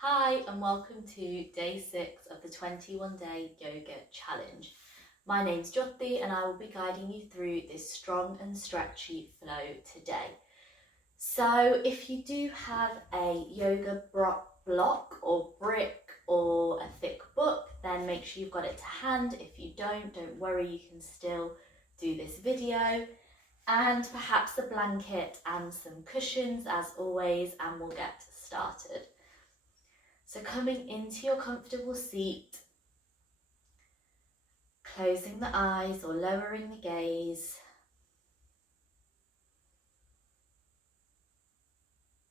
Hi and welcome to day 6 of the 21-day yoga challenge. My name's Jyoti and I will be guiding you through this strong and stretchy flow today. So if you do have a yoga block or brick or a thick book, then make sure you've got it to hand. If you don't worry, you can still do this video. And perhaps a blanket and some cushions as always, and we'll get started. So coming into your comfortable seat, closing the eyes or lowering the gaze,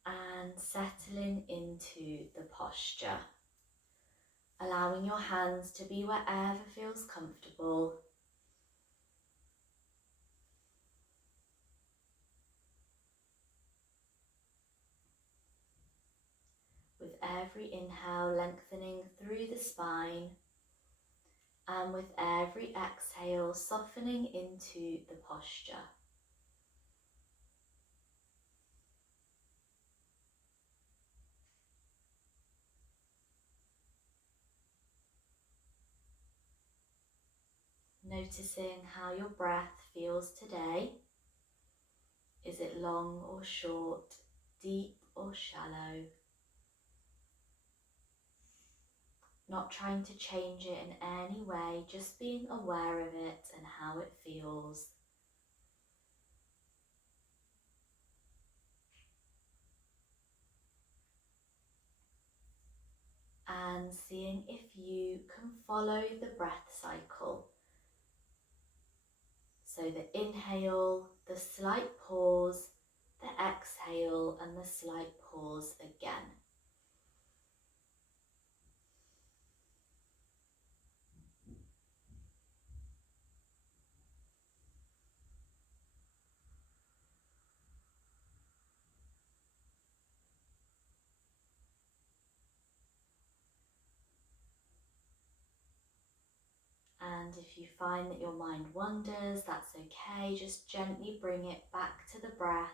and settling into the posture, allowing your hands to be wherever feels comfortable. With every inhale, lengthening through the spine, and with every exhale, softening into the posture. Noticing how your breath feels today. Is it long or short, deep or shallow? Not trying to change it in any way, just being aware of it and how it feels. And seeing if you can follow the breath cycle. So the inhale, the slight pause, the exhale, and the slight pause again. And if you find that your mind wanders, that's okay. Just gently bring it back to the breath.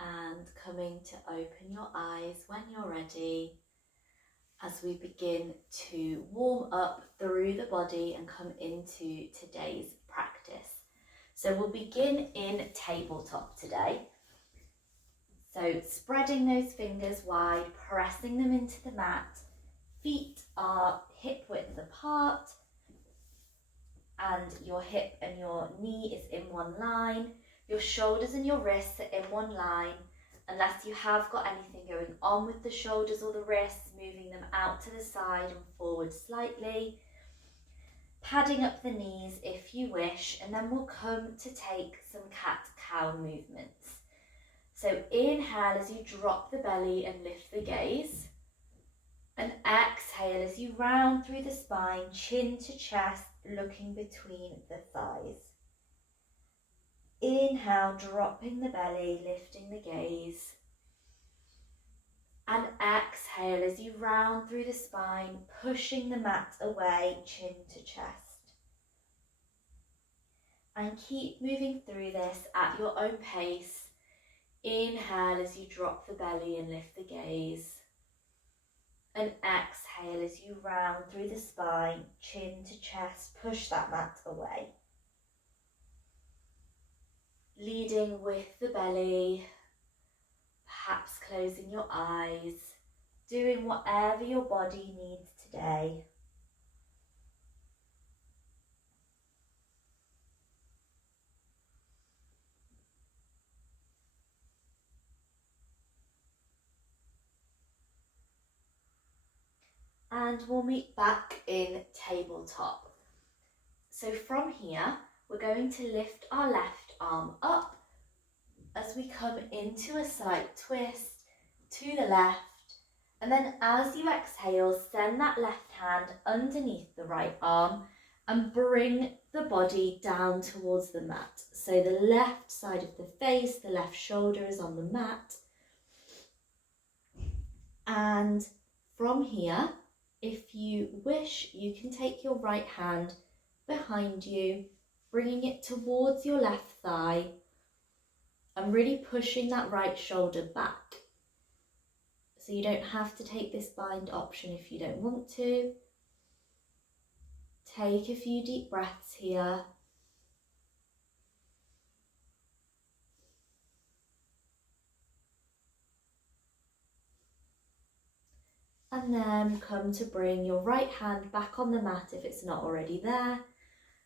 And coming to open your eyes when you're ready, as we begin to warm up through the body and come into today's practice. So we'll begin in tabletop today. So spreading those fingers wide, pressing them into the mat. Feet are hip width apart, and your hip and your knee is in one line. Your shoulders and your wrists are in one line. Unless you have got anything going on with the shoulders or the wrists, moving them out to the side and forward slightly. Padding up the knees if you wish, and then we'll come to take some cat-cow movements. So inhale as you drop the belly and lift the gaze. And exhale as you round through the spine, chin to chest, looking between the thighs. Inhale, dropping the belly, lifting the gaze. And exhale as you round through the spine, pushing the mat away, chin to chest. And keep moving through this at your own pace. Inhale as you drop the belly and lift the gaze. And exhale as you round through the spine, chin to chest, push that mat away. Leading with the belly, perhaps closing your eyes, doing whatever your body needs today. And we'll meet back in tabletop. So from here, we're going to lift our left arm up as we come into a slight twist to the left. And then as you exhale, send that left hand underneath the right arm and bring the body down towards the mat. So the left side of the face, the left shoulder is on the mat. And from here, if you wish, you can take your right hand behind you, bringing it towards your left thigh and really pushing that right shoulder back. So you don't have to take this bind option if you don't want to. Take a few deep breaths here. And then come to bring your right hand back on the mat if it's not already there.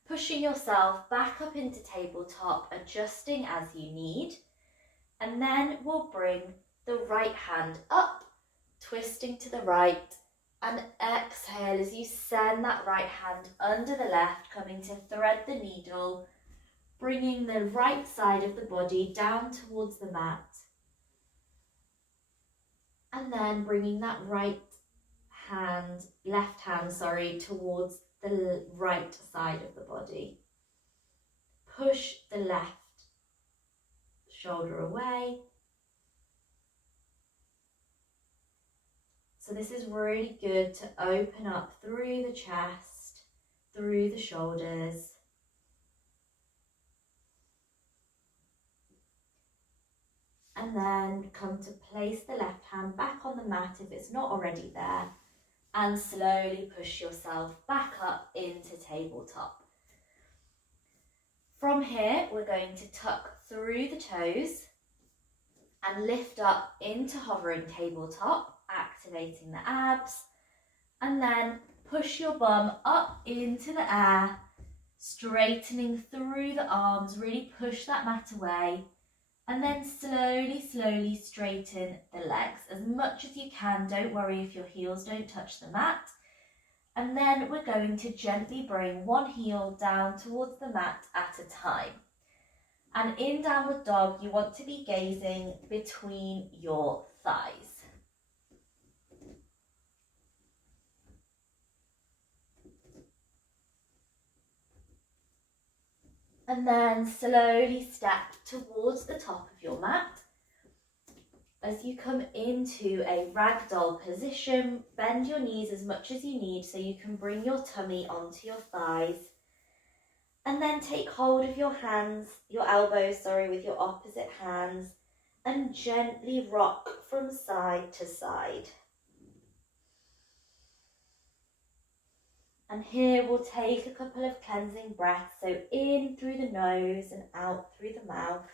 Pushing yourself back up into tabletop, adjusting as you need. And then we'll bring the right hand up, twisting to the right, and exhale as you send that right hand under the left, coming to thread the needle, bringing the right side of the body down towards the mat. And then bringing that left hand, towards the right side of the body. Push the left shoulder away. So this is really good to open up through the chest, through the shoulders. And then come to place the left hand back on the mat if it's not already there, and slowly push yourself back up into tabletop. From here, we're going to tuck through the toes and lift up into hovering tabletop, activating the abs, and then push your bum up into the air, straightening through the arms, really push that mat away, and then slowly straighten the legs as much as you can. Don't worry if your heels don't touch the mat. And then we're going to gently bring one heel down towards the mat at a time. And in downward dog, you want to be gazing between your thighs. And then slowly step towards the top of your mat. As you come into a ragdoll position, bend your knees as much as you need so you can bring your tummy onto your thighs. And then take hold of your elbows, with your opposite hands, and gently rock from side to side. And here we'll take a couple of cleansing breaths, so in through the nose and out through the mouth.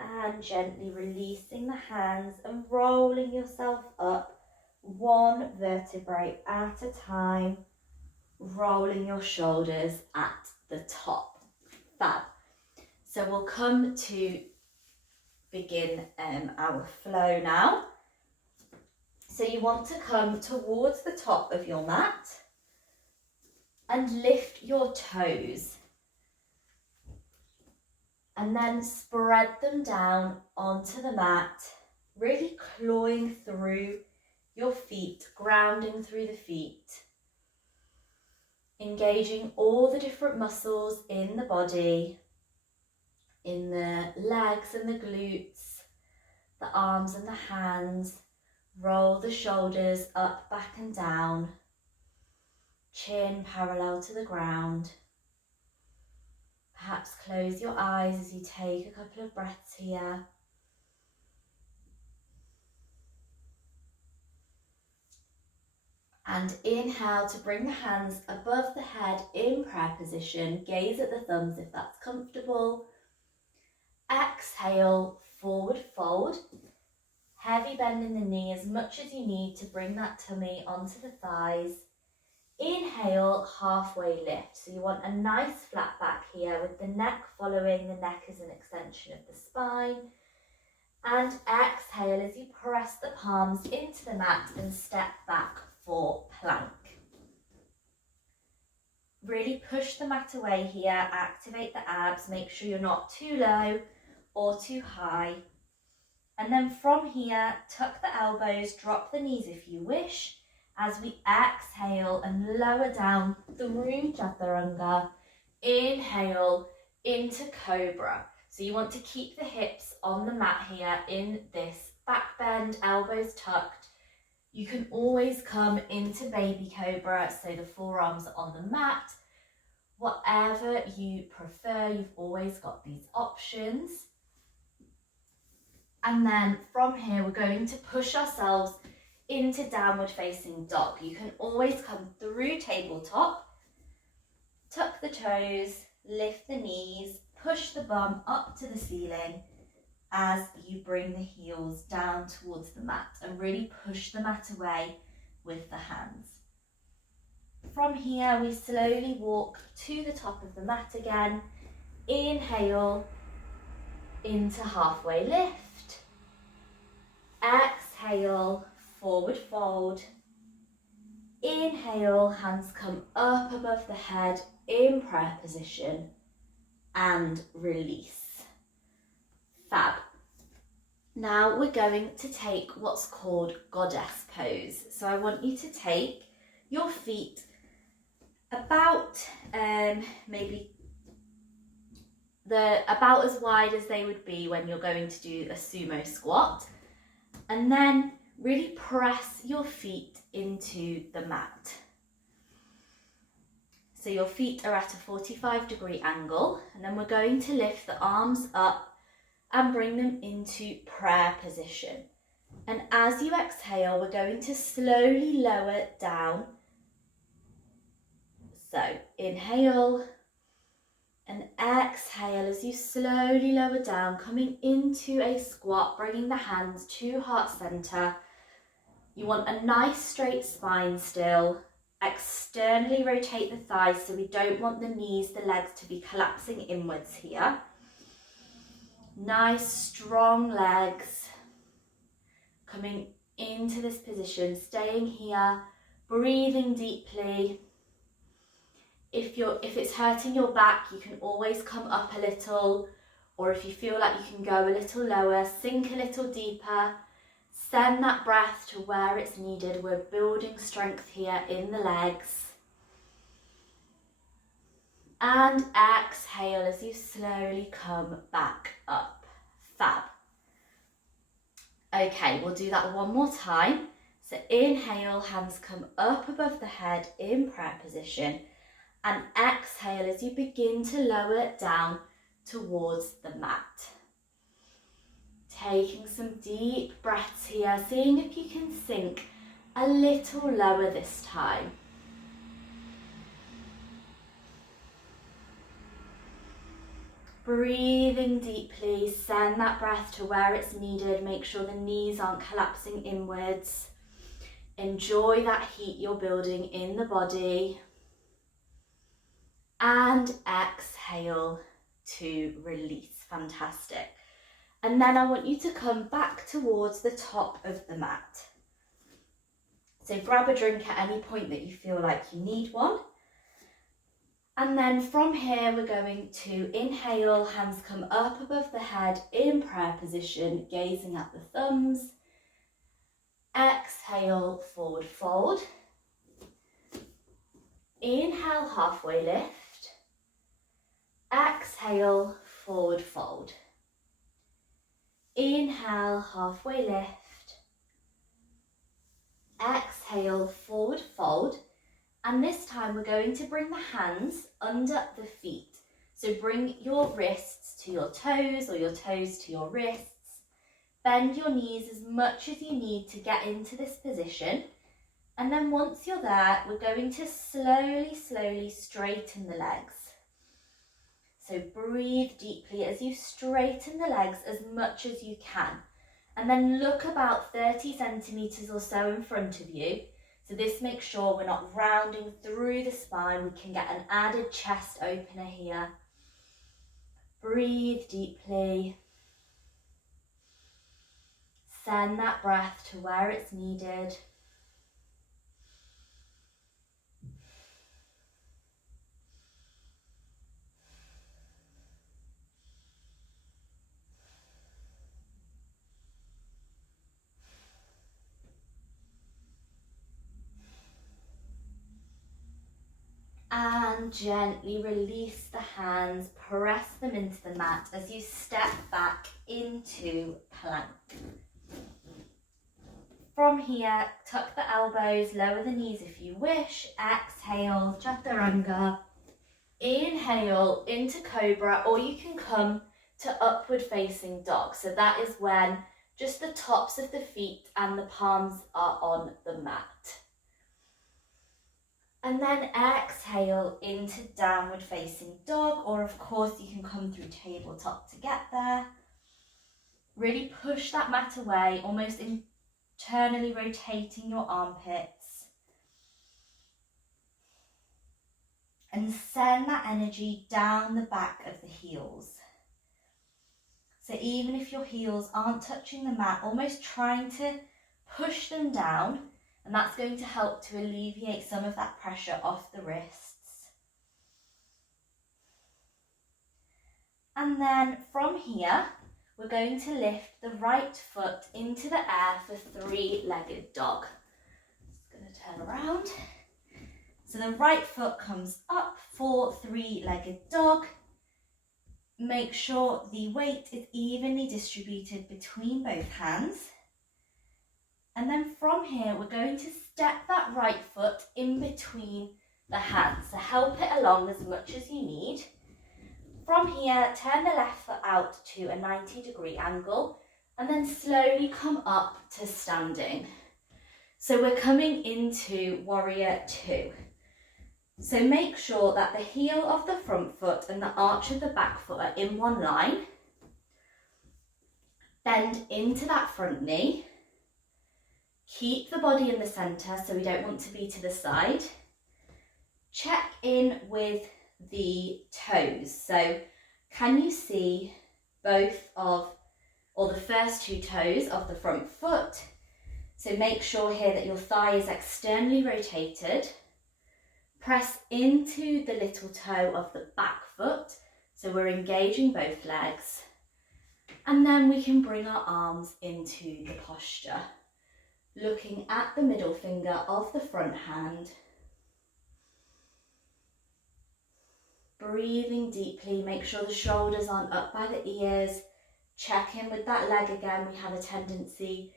And gently releasing the hands and rolling yourself up one vertebrae at a time, rolling your shoulders at the top. Fab. So we'll come to begin our flow now. So you want to come towards the top of your mat and lift your toes. And then spread them down onto the mat, really clawing through your feet, grounding through the feet, engaging all the different muscles in the body, in the legs and the glutes, the arms and the hands. Roll the shoulders up, back and down, chin parallel to the ground. Perhaps close your eyes as you take a couple of breaths here. And inhale to bring the hands above the head in prayer position. Gaze at the thumbs if that's comfortable. Exhale, forward fold. Heavy bend in the knee as much as you need to bring that tummy onto the thighs. Inhale, halfway lift. So you want a nice flat back here with the neck following. The neck is an extension of the spine. And exhale as you press the palms into the mat and step back for plank. Really push the mat away here, activate the abs, make sure you're not too low or too high. And then from here, tuck the elbows, drop the knees if you wish, as we exhale and lower down through Chaturanga. Inhale into Cobra. So you want to keep the hips on the mat here in this back bend, elbows tucked. You can always come into Baby Cobra, so the forearms are on the mat. Whatever you prefer, you've always got these options. And then from here, we're going to push ourselves into downward facing dog. You can always come through tabletop, tuck the toes, lift the knees, push the bum up to the ceiling as you bring the heels down towards the mat and really push the mat away with the hands. From here, we slowly walk to the top of the mat again. Inhale into halfway lift. Exhale, forward fold. Inhale, hands come up above the head in prayer position and release. Fab. Now we're going to take what's called goddess pose. So I want you to take your feet about maybe about as wide as they would be when you're going to do a sumo squat, and then really press your feet into the mat. So your feet are at a 45-degree angle, and then we're going to lift the arms up and bring them into prayer position. And as you exhale, we're going to slowly lower down. So inhale and exhale as you slowly lower down, coming into a squat, bringing the hands to heart center. You want a nice straight spine still. Externally rotate the thighs, so we don't want the knees, the legs to be collapsing inwards here. Nice strong legs. Coming into this position, staying here, breathing deeply. If it's hurting your back, you can always come up a little, or if you feel like you can go a little lower, sink a little deeper. Send that breath to where it's needed. We're building strength here in the legs. And exhale as you slowly come back up. Fab. Okay, we'll do that one more time. So inhale, hands come up above the head in prayer position. And exhale as you begin to lower down towards the mat. Taking some deep breaths here, seeing if you can sink a little lower this time. Breathing deeply, send that breath to where it's needed. Make sure the knees aren't collapsing inwards. Enjoy that heat you're building in the body. And exhale to release. Fantastic. And then I want you to come back towards the top of the mat. So grab a drink at any point that you feel like you need one. And then from here, we're going to inhale, hands come up above the head in prayer position, gazing at the thumbs. Exhale, forward fold. Inhale, halfway lift. Exhale, forward fold. Inhale, halfway lift. Exhale, forward fold. And this time we're going to bring the hands under the feet. So bring your wrists to your toes or your toes to your wrists. Bend your knees as much as you need to get into this position. And then once you're there, we're going to slowly straighten the legs. So breathe deeply as you straighten the legs as much as you can. And then look about 30 centimeters or so in front of you. So this makes sure we're not rounding through the spine. We can get an added chest opener here. Breathe deeply. Send that breath to where it's needed. And gently release the hands, press them into the mat as you step back into plank. From here, tuck the elbows, lower the knees if you wish. Exhale, chaturanga. Inhale into Cobra, or you can come to upward facing dog. So that is when just the tops of the feet and the palms are on the mat. And then exhale into downward facing dog, or of course you can come through tabletop to get there. Really push that mat away, almost internally rotating your armpits. And send that energy down the back of the heels. So even if your heels aren't touching the mat, almost trying to push them down, and that's going to help to alleviate some of that pressure off the wrists. And then from here, we're going to lift the right foot into the air for three-legged dog. Just going to turn around. So the right foot comes up for three-legged dog. Make sure the weight is evenly distributed between both hands. And then from here, we're going to step that right foot in between the hands. So help it along as much as you need. From here, turn the left foot out to a 90-degree angle and then slowly come up to standing. So we're coming into Warrior Two. So make sure that the heel of the front foot and the arch of the back foot are in one line. Bend into that front knee. Keep the body in the centre, so we don't want to be to the side. Check in with the toes. So can you see both of, or the first two toes of the front foot? So make sure here that your thigh is externally rotated. Press into the little toe of the back foot, so we're engaging both legs. And then we can bring our arms into the posture, looking at the middle finger of the front hand. Breathing deeply, make sure the shoulders aren't up by the ears. Check in with that leg again. We have a tendency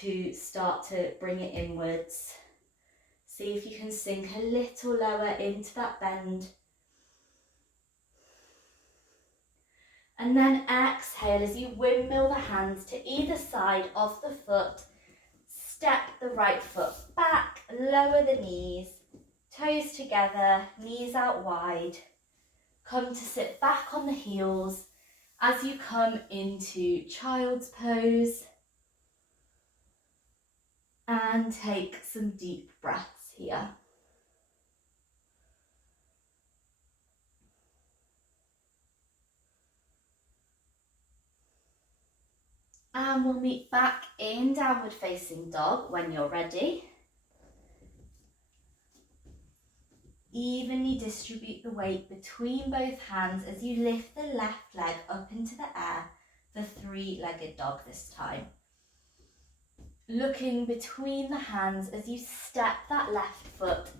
to start to bring it inwards. See if you can sink a little lower into that bend. And then exhale as you windmill the hands to either side of the foot. Step the right foot back, lower the knees, toes together, knees out wide. Come to sit back on the heels as you come into child's pose. And take some deep breaths here. And we'll meet back in downward facing dog when you're ready. Evenly distribute the weight between both hands as you lift the left leg up into the air for three-legged dog this time. Looking between the hands as you step that left foot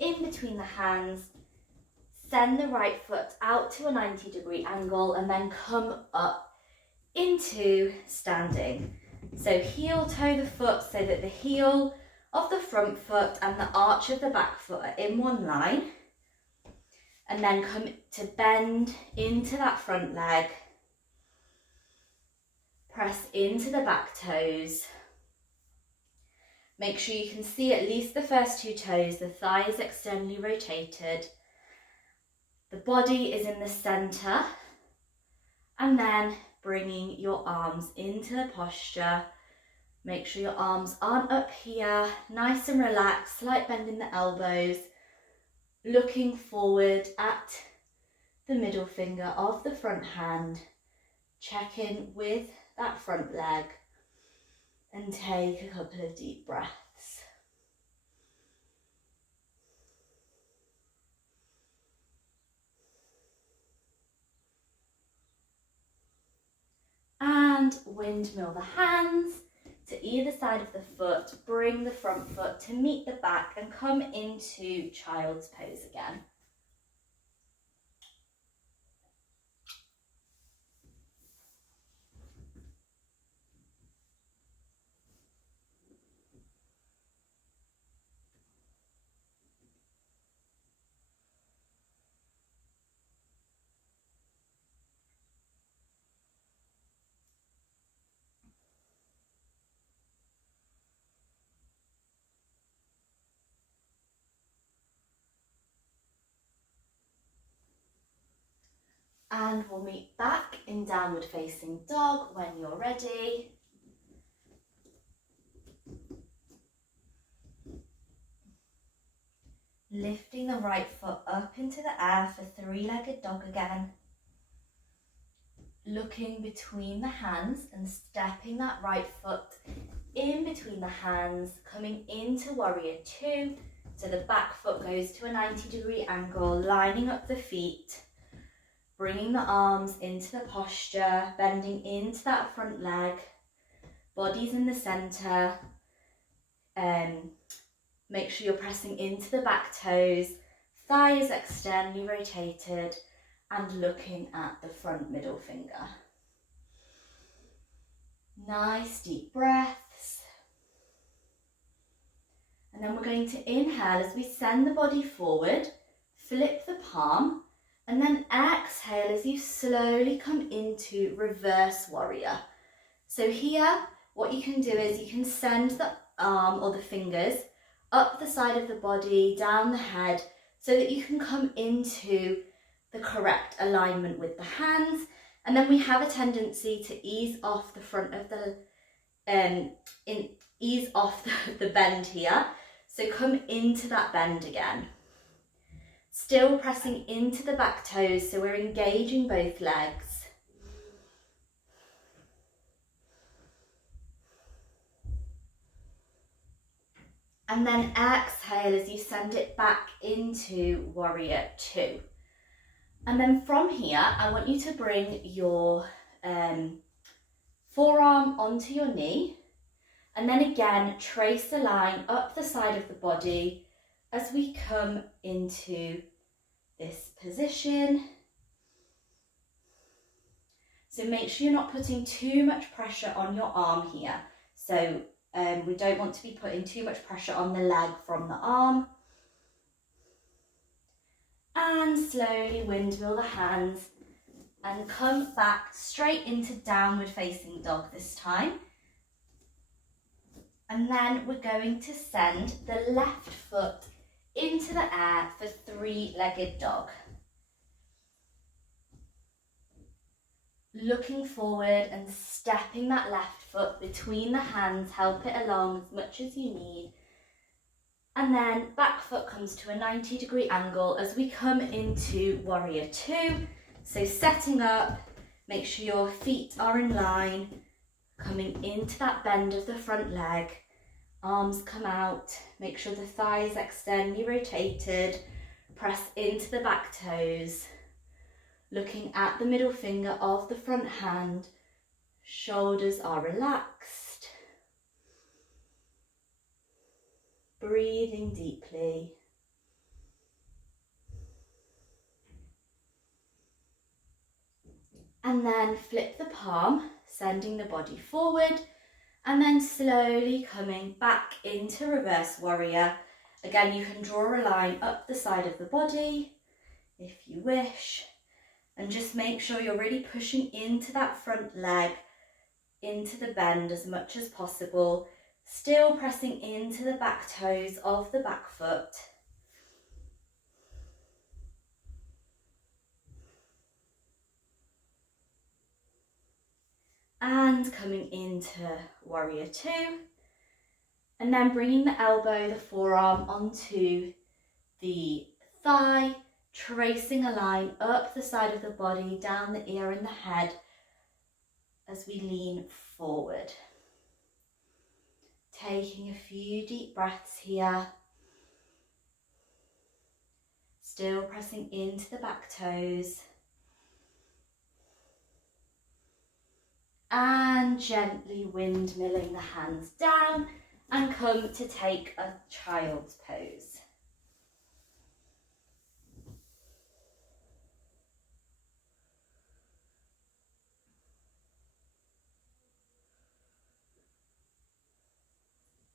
in between the hands, send the right foot out to a 90-degree angle and then come up into standing. So heel toe the foot so that the heel of the front foot and the arch of the back foot are in one line. And then come to bend into that front leg. Press into the back toes. Make sure you can see at least the first two toes, the thigh is externally rotated. The body is in the centre. And then bringing your arms into the posture. Make sure your arms aren't up here, nice and relaxed, slight bend in the elbows. Looking forward at the middle finger of the front hand. Check in with that front leg. And take a couple of deep breaths. And windmill the hands to either side of the foot. Bring the front foot to meet the back and come into child's pose again. And we'll meet back in downward facing dog when you're ready. Lifting the right foot up into the air for three-legged dog again. Looking between the hands and stepping that right foot in between the hands, coming into warrior two. So the back foot goes to a 90-degree angle, lining up the feet. Bringing the arms into the posture, bending into that front leg, body's in the centre. Make sure you're pressing into the back toes, thighs externally rotated, and looking at the front middle finger. Nice deep breaths. And then we're going to inhale as we send the body forward, flip the palm, and then exhale as you slowly come into reverse warrior. So here, what you can do is you can send the arm or the fingers up the side of the body, down the head, so that you can come into the correct alignment with the hands. And then we have a tendency to ease off the front of the, ease off the bend here. So come into that bend again. Still pressing into the back toes, so we're engaging both legs. And then exhale as you send it back into warrior two. And then from here, I want you to bring your forearm onto your knee. And then again, trace a line up the side of the body as we come into this position. So make sure you're not putting too much pressure on your arm here. So we don't want to be putting too much pressure on the leg from the arm. And slowly windmill the hands and come back straight into downward facing dog this time. And then we're going to send the left foot into the air for three-legged dog. Looking forward and stepping that left foot between the hands, help it along as much as you need. And then back foot comes to a 90-degree angle as we come into warrior two. So setting up, make sure your feet are in line, coming into that bend of the front leg. Arms come out, make sure the thighs externally rotated, press into the back toes, looking at the middle finger of the front hand, shoulders are relaxed, breathing deeply. And then flip the palm, sending the body forward, and then slowly coming back into reverse warrior. Again, you can draw a line up the side of the body if you wish, and just make sure you're really pushing into that front leg, into the bend as much as possible, still pressing into the back toes of the back foot. And coming into warrior two, and then bringing the elbow, the forearm onto the thigh, tracing a line up the side of the body, down the ear and the head as we lean forward. Taking a few deep breaths here, still pressing into the back toes. And gently windmilling the hands down and come to take a child's pose.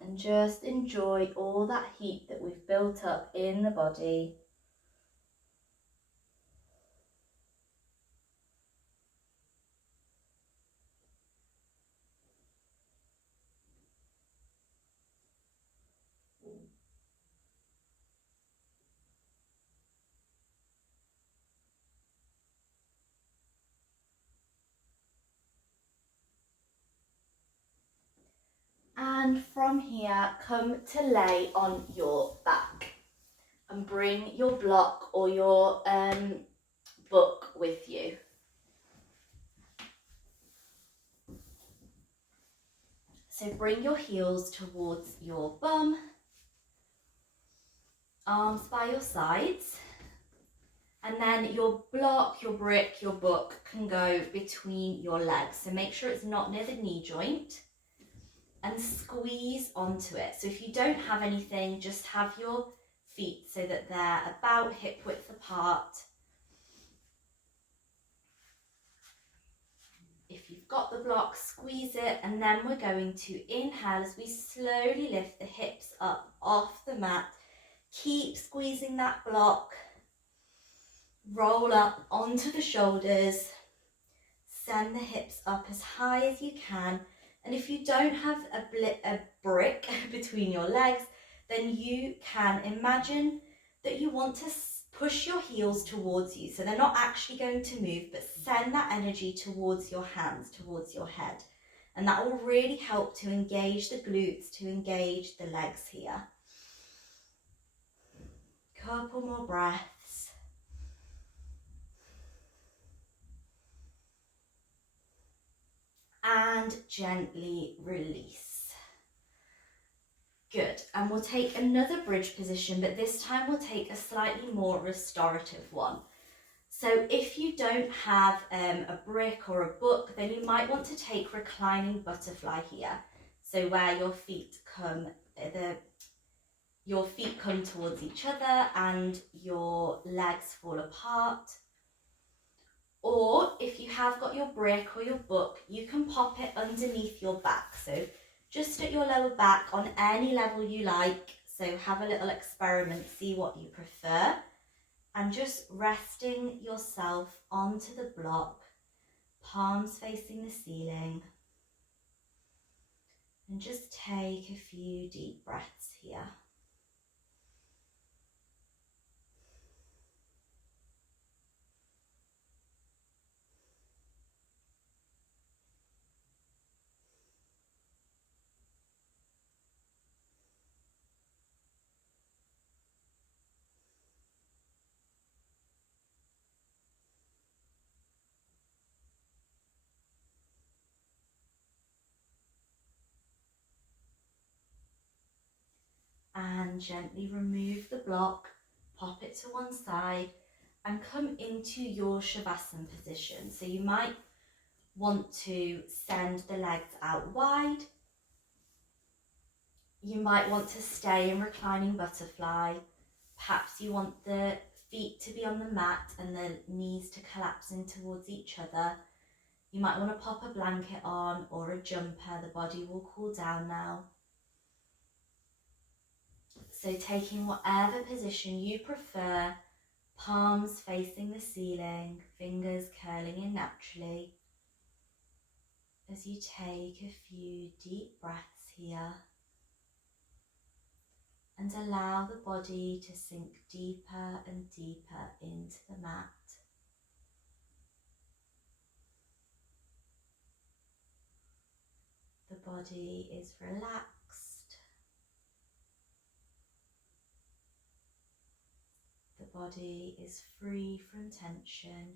And just enjoy all that heat that we've built up in the body. And from here, come to lay on your back and bring your block or your book with you. So bring your heels towards your bum, arms by your sides, and then your block, your brick, your book can go between your legs. So make sure it's not near the knee joint and squeeze onto it. So if you don't have anything, just have your feet so that they're about hip width apart. If you've got the block, squeeze it, and then we're going to inhale as we slowly lift the hips up off the mat. Keep squeezing that block. Roll up onto the shoulders. Send the hips up as high as you can. And if you don't have a brick between your legs, then you can imagine that you want to push your heels towards you. So they're not actually going to move, but send that energy towards your hands, towards your head. And that will really help to engage the glutes, to engage the legs here. Couple more breaths. And gently release. Good, and we'll take another bridge position, but this time we'll take a slightly more restorative one. So if you don't have a brick or a book, then you might want to take reclining butterfly here. So where your feet come, your feet come towards each other and your legs fall apart. Or if you have got your brick or your book, you can pop it underneath your back. So just at your lower back on any level you like. So have a little experiment, see what you prefer. And just resting yourself onto the block, palms facing the ceiling. And just take a few deep breaths here. And gently remove the block, pop it to one side and come into your Shavasana position. So you might want to send the legs out wide. You might want to stay in reclining butterfly. Perhaps you want the feet to be on the mat and the knees to collapse in towards each other. You might want to pop a blanket on or a jumper. The body will cool down now. So taking whatever position you prefer, palms facing the ceiling, fingers curling in naturally. As you take a few deep breaths here and allow the body to sink deeper and deeper into the mat. The body is relaxed. The body is free from tension.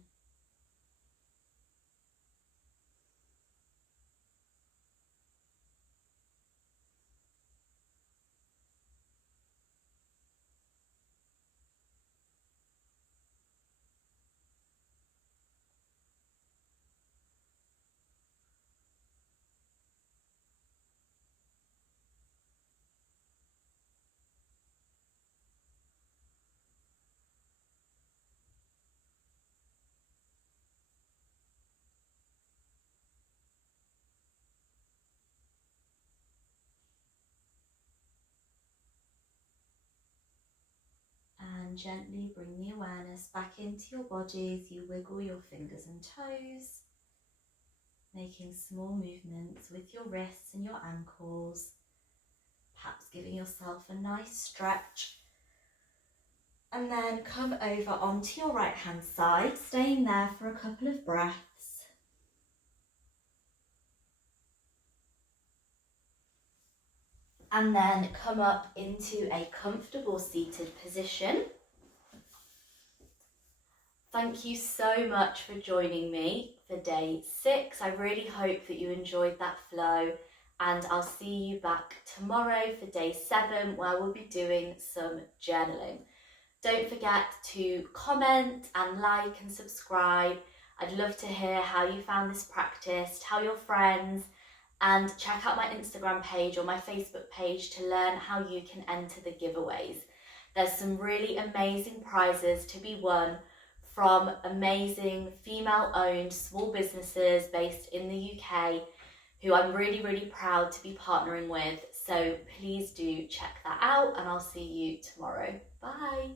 And gently bring the awareness back into your body as you wiggle your fingers and toes, making small movements with your wrists and your ankles, perhaps giving yourself a nice stretch. And then come over onto your right hand side, staying there for a couple of breaths. And then come up into a comfortable seated position. Thank you so much for joining me for day 6. I really hope that you enjoyed that flow, and I'll see you back tomorrow for day 7, where we'll be doing some journaling. Don't forget to comment and like and subscribe. I'd love to hear how you found this practice, tell your friends, and check out my Instagram page or my Facebook page to learn how you can enter the giveaways. There's some really amazing prizes to be won from amazing female-owned small businesses based in the UK who I'm really, really proud to be partnering with. So please do check that out, and I'll see you tomorrow. Bye.